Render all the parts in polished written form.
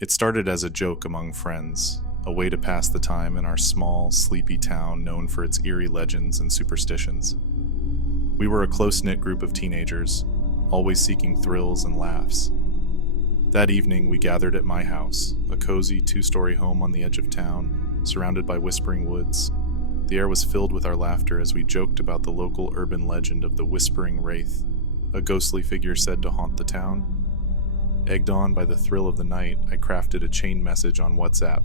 It started as a joke among friends, a way to pass the time in our small, sleepy town known for its eerie legends and superstitions. We were a close-knit group of teenagers, always seeking thrills and laughs. That evening, we gathered at my house, a cozy two-story home on the edge of town, surrounded by whispering woods. The air was filled with our laughter as we joked about the local urban legend of the Whispering Wraith, a ghostly figure said to haunt the town. Egged on by the thrill of the night, I crafted a chain message on WhatsApp,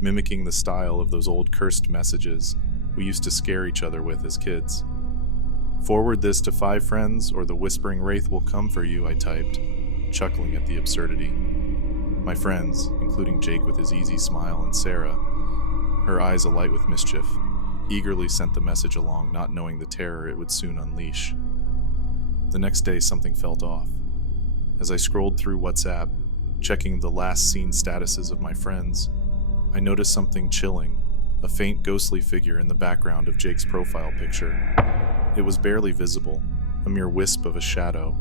mimicking the style of those old cursed messages we used to scare each other with as kids. "Forward this to 5 friends or the Whispering Wraith will come for you," I typed, chuckling at the absurdity. My friends, including Jake with his easy smile and Sarah, her eyes alight with mischief, eagerly sent the message along, not knowing the terror it would soon unleash. The next day, something felt off. As I scrolled through WhatsApp, checking the last seen statuses of my friends, I noticed something chilling, a faint ghostly figure in the background of Jake's profile picture. It was barely visible, a mere wisp of a shadow,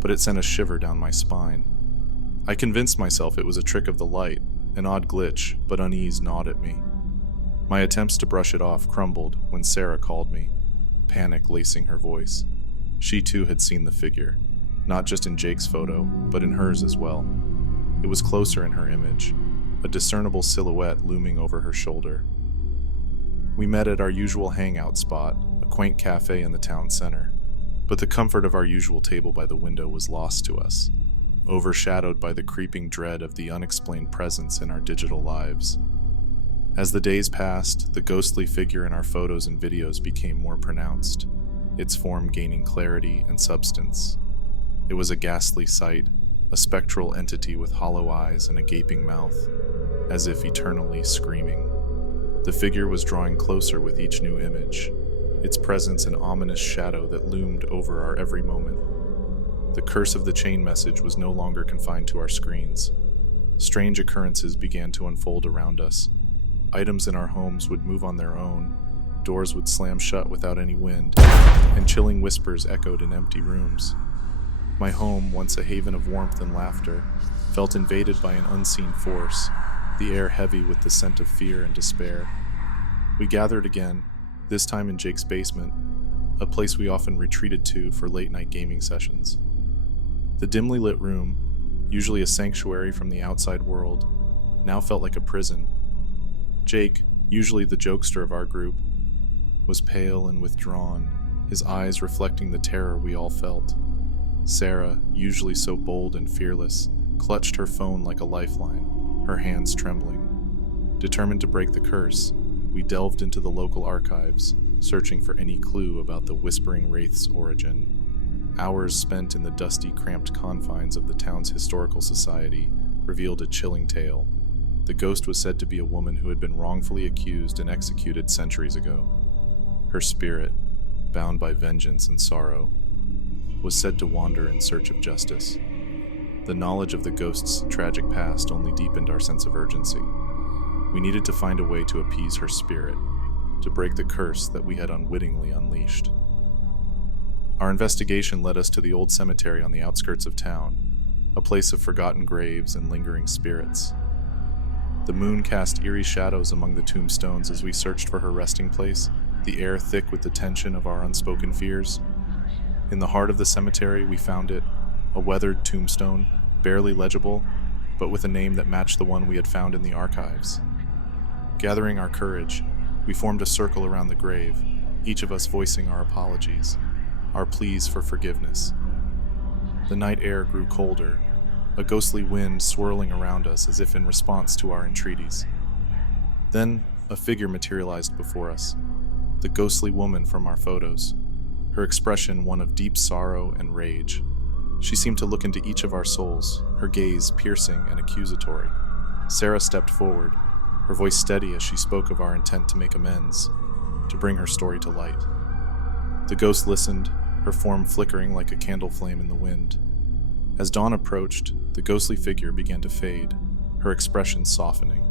but it sent a shiver down my spine. I convinced myself it was a trick of the light, an odd glitch, but unease gnawed at me. My attempts to brush it off crumbled when Sarah called me, panic lacing her voice. She too had seen the figure, not just in Jake's photo, but in hers as well. It was closer in her image, a discernible silhouette looming over her shoulder. We met at our usual hangout spot, a quaint cafe in the town center, but the comfort of our usual table by the window was lost to us, overshadowed by the creeping dread of the unexplained presence in our digital lives. As the days passed, the ghostly figure in our photos and videos became more pronounced, its form gaining clarity and substance. It was a ghastly sight, a spectral entity with hollow eyes and a gaping mouth, as if eternally screaming. The figure was drawing closer with each new image, its presence an ominous shadow that loomed over our every moment. The curse of the chain message was no longer confined to our screens. Strange occurrences began to unfold around us. Items in our homes would move on their own, doors would slam shut without any wind, and chilling whispers echoed in empty rooms. My home, once a haven of warmth and laughter, felt invaded by an unseen force, the air heavy with the scent of fear and despair. We gathered again, this time in Jake's basement, a place we often retreated to for late-night gaming sessions. The dimly lit room, usually a sanctuary from the outside world, now felt like a prison. Jake, usually the jokester of our group, was pale and withdrawn, his eyes reflecting the terror we all felt. Sarah, usually so bold and fearless, clutched her phone like a lifeline, her hands trembling. Determined to break the curse, we delved into the local archives, searching for any clue about the Whispering Wraith's origin. Hours spent in the dusty, cramped confines of the town's historical society revealed a chilling tale. The ghost was said to be a woman who had been wrongfully accused and executed centuries ago. Her spirit, bound by vengeance and sorrow, was said to wander in search of justice. The knowledge of the ghost's tragic past only deepened our sense of urgency. We needed to find a way to appease her spirit, to break the curse that we had unwittingly unleashed. Our investigation led us to the old cemetery on the outskirts of town, a place of forgotten graves and lingering spirits. The moon cast eerie shadows among the tombstones as we searched for her resting place, the air thick with the tension of our unspoken fears. In the heart of the cemetery, we found it, a weathered tombstone, barely legible, but with a name that matched the one we had found in the archives. Gathering our courage, we formed a circle around the grave, each of us voicing our apologies, our pleas for forgiveness. The night air grew colder, a ghostly wind swirling around us as if in response to our entreaties. Then, a figure materialized before us, the ghostly woman from our photos, her expression one of deep sorrow and rage. She seemed to look into each of our souls, her gaze piercing and accusatory. Sarah stepped forward, her voice steady as she spoke of our intent to make amends, to bring her story to light. The ghost listened, her form flickering like a candle flame in the wind. As dawn approached, the ghostly figure began to fade, her expression softening.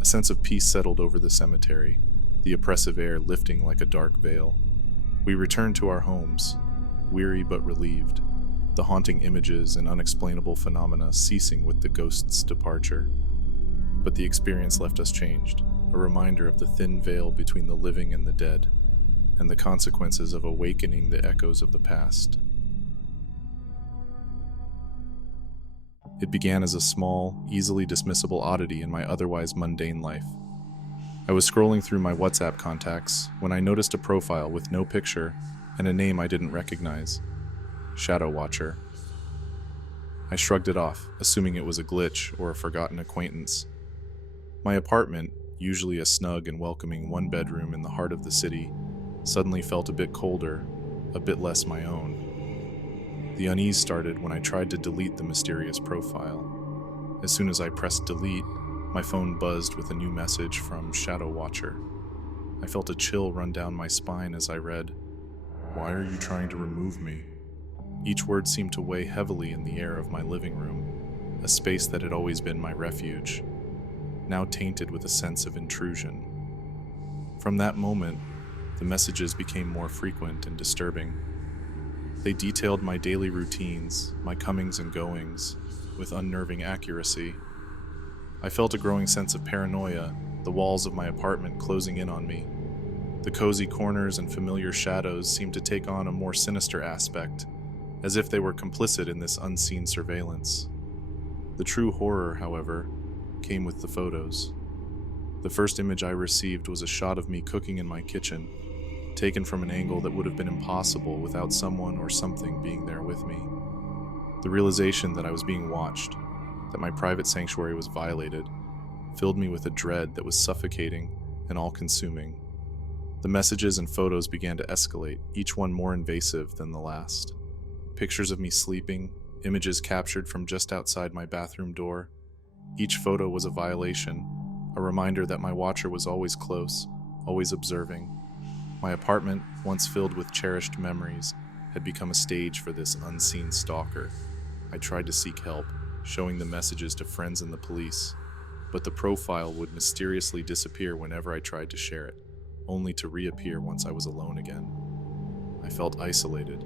A sense of peace settled over the cemetery, the oppressive air lifting like a dark veil. We returned to our homes, weary but relieved. the haunting images and unexplainable phenomena ceasing with the ghost's departure. But the experience left us changed, a reminder of the thin veil between the living and the dead, and the consequences of awakening the echoes of the past. It began as a small, easily dismissible oddity in my otherwise mundane life. I was scrolling through my WhatsApp contacts when I noticed a profile with no picture and a name I didn't recognize: Shadow Watcher. I shrugged it off, assuming it was a glitch or a forgotten acquaintance. My apartment, usually a snug and welcoming one-bedroom in the heart of the city, suddenly felt a bit colder, a bit less my own. The unease started when I tried to delete the mysterious profile. As soon as I pressed delete, my phone buzzed with a new message from Shadow Watcher. I felt a chill run down my spine as I read, "Why are you trying to remove me?" Each word seemed to weigh heavily in the air of my living room, a space that had always been my refuge, now tainted with a sense of intrusion. From that moment, the messages became more frequent and disturbing. They detailed my daily routines, my comings and goings, with unnerving accuracy. I felt a growing sense of paranoia, the walls of my apartment closing in on me. The cozy corners and familiar shadows seemed to take on a more sinister aspect, as if they were complicit in this unseen surveillance. The true horror, however, came with the photos. The first image I received was a shot of me cooking in my kitchen, taken from an angle that would have been impossible without someone or something being there with me. The realization that I was being watched, that my private sanctuary was violated, filled me with a dread that was suffocating and all-consuming. The messages and photos began to escalate, each one more invasive than the last. Pictures of me sleeping, images captured from just outside my bathroom door. Each photo was a violation, a reminder that my watcher was always close, always observing. My apartment, once filled with cherished memories, had become a stage for this unseen stalker. I tried to seek help, showing the messages to friends and the police, but the profile would mysteriously disappear whenever I tried to share it, only to reappear once I was alone again. I felt isolated,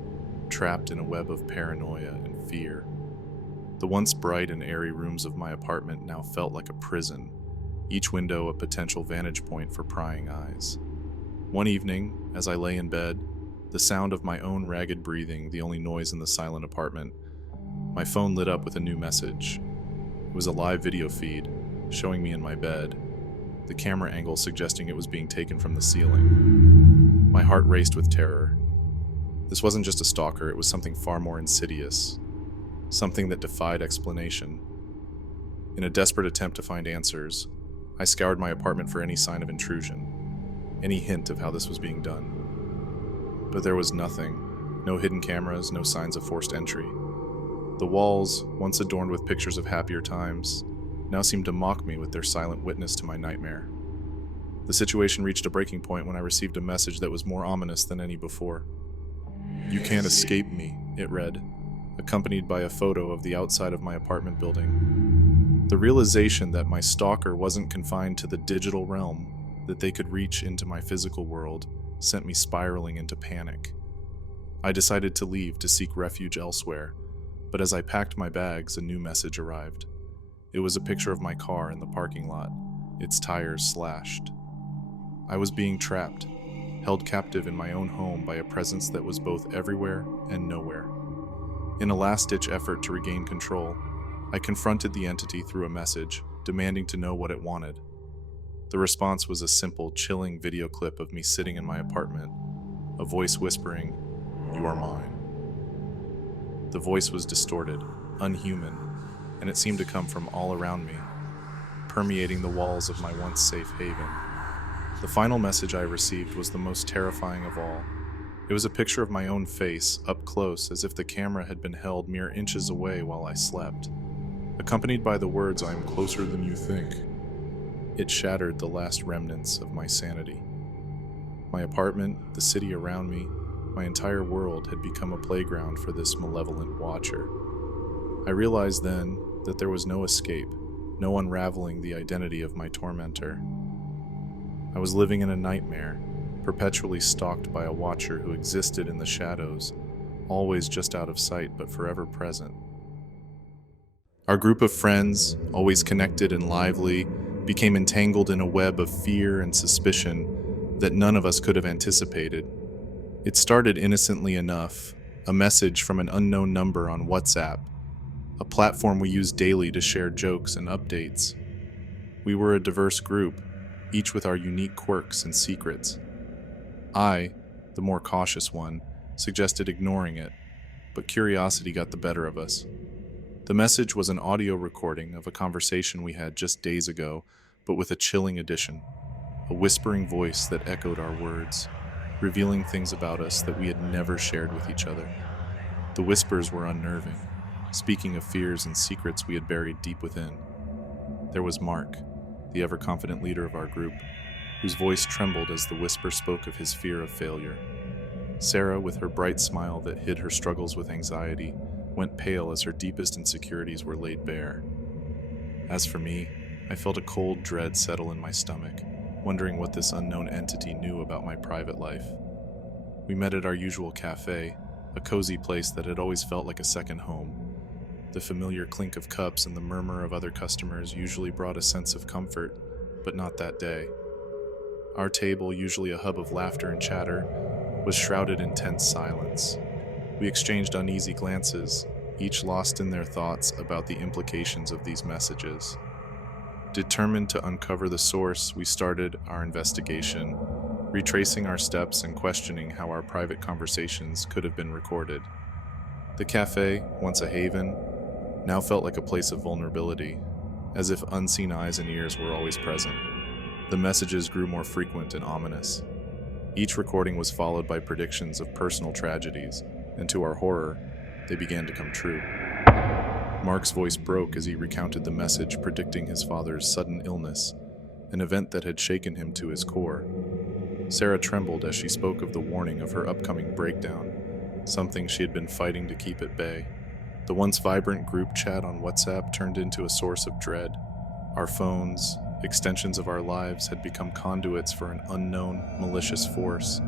trapped in a web of paranoia and fear. The once bright and airy rooms of my apartment now felt like a prison, each window a potential vantage point for prying eyes. One evening, as I lay in bed, the sound of my own ragged breathing the only noise in the silent apartment, my phone lit up with a new message. It was a live video feed, showing me in my bed, the camera angle suggesting it was being taken from the ceiling. My heart raced with terror. This wasn't just a stalker, it was something far more insidious, something that defied explanation. In a desperate attempt to find answers, I scoured my apartment for any sign of intrusion, any hint of how this was being done. But there was nothing, no hidden cameras, no signs of forced entry. The walls, once adorned with pictures of happier times, now seemed to mock me with their silent witness to my nightmare. The situation reached a breaking point when I received a message that was more ominous than any before. "You can't escape me," it read, accompanied by a photo of the outside of my apartment building. The realization that my stalker wasn't confined to the digital realm, that they could reach into my physical world, sent me spiraling into panic. I decided to leave to seek refuge elsewhere, but as I packed my bags, a new message arrived. It was a picture of my car in the parking lot, its tires slashed. I was being trapped, held captive in my own home by a presence that was both everywhere and nowhere. In a last-ditch effort to regain control, I confronted the entity through a message, demanding to know what it wanted. The response was a simple, chilling video clip of me sitting in my apartment, a voice whispering, "You are mine." The voice was distorted, unhuman, and it seemed to come from all around me, permeating the walls of my once safe haven. The final message I received was the most terrifying of all. It was a picture of my own face, up close, as if the camera had been held mere inches away while I slept, accompanied by the words, "I am closer than you think." It shattered the last remnants of my sanity. My apartment, the city around me, my entire world had become a playground for this malevolent watcher. I realized then that there was no escape, no unraveling the identity of my tormentor. I was living in a nightmare, perpetually stalked by a watcher who existed in the shadows, always just out of sight but forever present. Our group of friends, always connected and lively, became entangled in a web of fear and suspicion that none of us could have anticipated. It started innocently enough, a message from an unknown number on WhatsApp, a platform we use daily to share jokes and updates. We were a diverse group, each with our unique quirks and secrets. I, the more cautious one, suggested ignoring it, but curiosity got the better of us. The message was an audio recording of a conversation we had just days ago, but with a chilling addition, a whispering voice that echoed our words, revealing things about us that we had never shared with each other. The whispers were unnerving, speaking of fears and secrets we had buried deep within. There was Mark, the ever-confident leader of our group, whose voice trembled as the whisper spoke of his fear of failure. Sarah, with her bright smile that hid her struggles with anxiety, went pale as her deepest insecurities were laid bare. As for me, I felt a cold dread settle in my stomach, wondering what this unknown entity knew about my private life. We met at our usual cafe, a cozy place that had always felt like a second home. The familiar clink of cups and the murmur of other customers usually brought a sense of comfort, but not that day. Our table, usually a hub of laughter and chatter, was shrouded in tense silence. We exchanged uneasy glances, each lost in their thoughts about the implications of these messages. Determined to uncover the source, we started our investigation, retracing our steps and questioning how our private conversations could have been recorded. The cafe, once a haven, now felt like a place of vulnerability, as if unseen eyes and ears were always present. The messages grew more frequent and ominous. Each recording was followed by predictions of personal tragedies, and to our horror, they began to come true. Mark's voice broke as he recounted the message predicting his father's sudden illness, an event that had shaken him to his core. Sarah trembled as she spoke of the warning of her upcoming breakdown, something she had been fighting to keep at bay. The once vibrant group chat on WhatsApp turned into a source of dread. Our phones, extensions of our lives, had become conduits for an unknown, malicious force.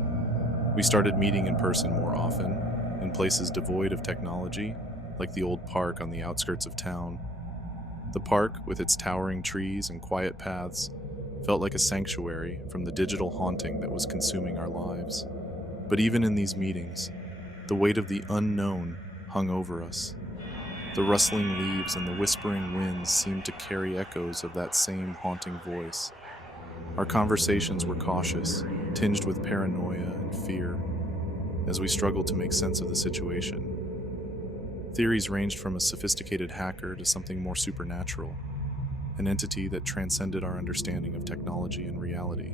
We started meeting in person more often, in places devoid of technology, like the old park on the outskirts of town. The park, with its towering trees and quiet paths, felt like a sanctuary from the digital haunting that was consuming our lives. But even in these meetings, the weight of the unknown hung over us. The rustling leaves and the whispering winds seemed to carry echoes of that same haunting voice. Our conversations were cautious, tinged with paranoia and fear, as we struggled to make sense of the situation. Theories ranged from a sophisticated hacker to something more supernatural, an entity that transcended our understanding of technology and reality.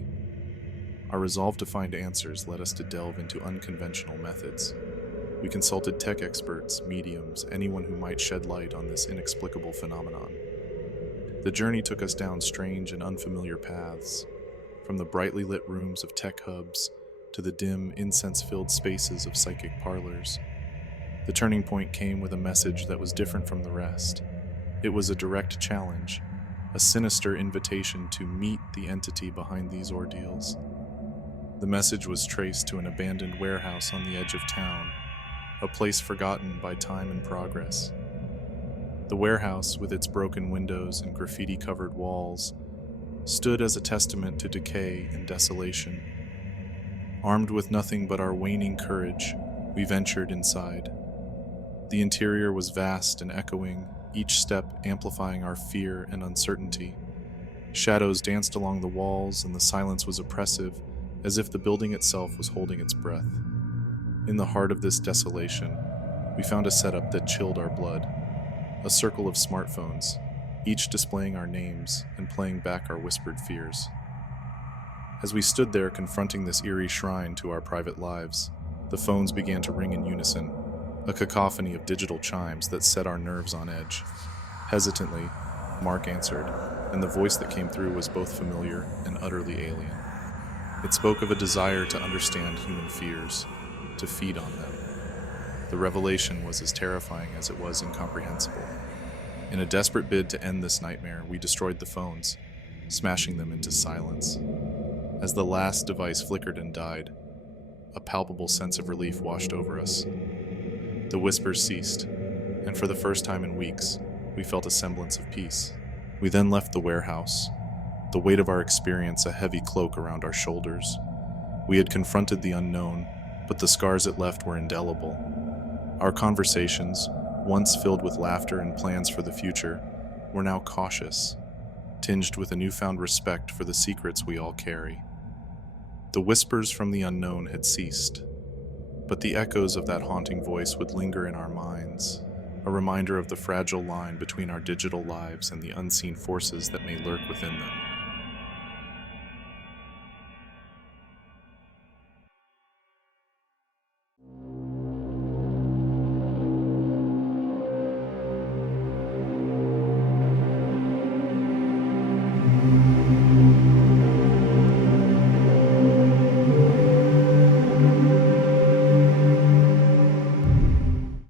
Our resolve to find answers led us to delve into unconventional methods. We consulted tech experts, mediums, anyone who might shed light on this inexplicable phenomenon. The journey took us down strange and unfamiliar paths, from the brightly lit rooms of tech hubs to the dim, incense-filled spaces of psychic parlors. The turning point came with a message that was different from the rest. It was a direct challenge, a sinister invitation to meet the entity behind these ordeals. The message was traced to an abandoned warehouse on the edge of town, a place forgotten by time and progress. The warehouse, with its broken windows and graffiti-covered walls, stood as a testament to decay and desolation. Armed with nothing but our waning courage, we ventured inside. The interior was vast and echoing, each step amplifying our fear and uncertainty. Shadows danced along the walls, and the silence was oppressive, as if the building itself was holding its breath. In the heart of this desolation, we found a setup that chilled our blood. A circle of smartphones, each displaying our names and playing back our whispered fears. As we stood there confronting this eerie shrine to our private lives, the phones began to ring in unison, a cacophony of digital chimes that set our nerves on edge. Hesitantly, Mark answered, and the voice that came through was both familiar and utterly alien. It spoke of a desire to understand human fears, to feed on them. The revelation was as terrifying as it was incomprehensible. In a desperate bid to end this nightmare, we destroyed the phones, smashing them into silence. As the last device flickered and died, a palpable sense of relief washed over us. The whispers ceased, and for the first time in weeks, we felt a semblance of peace. We then left the warehouse, the weight of our experience a heavy cloak around our shoulders. We had confronted the unknown, but the scars it left were indelible. Our conversations, once filled with laughter and plans for the future, were now cautious, tinged with a newfound respect for the secrets we all carry. The whispers from the unknown had ceased, but the echoes of that haunting voice would linger in our minds, a reminder of the fragile line between our digital lives and the unseen forces that may lurk within them.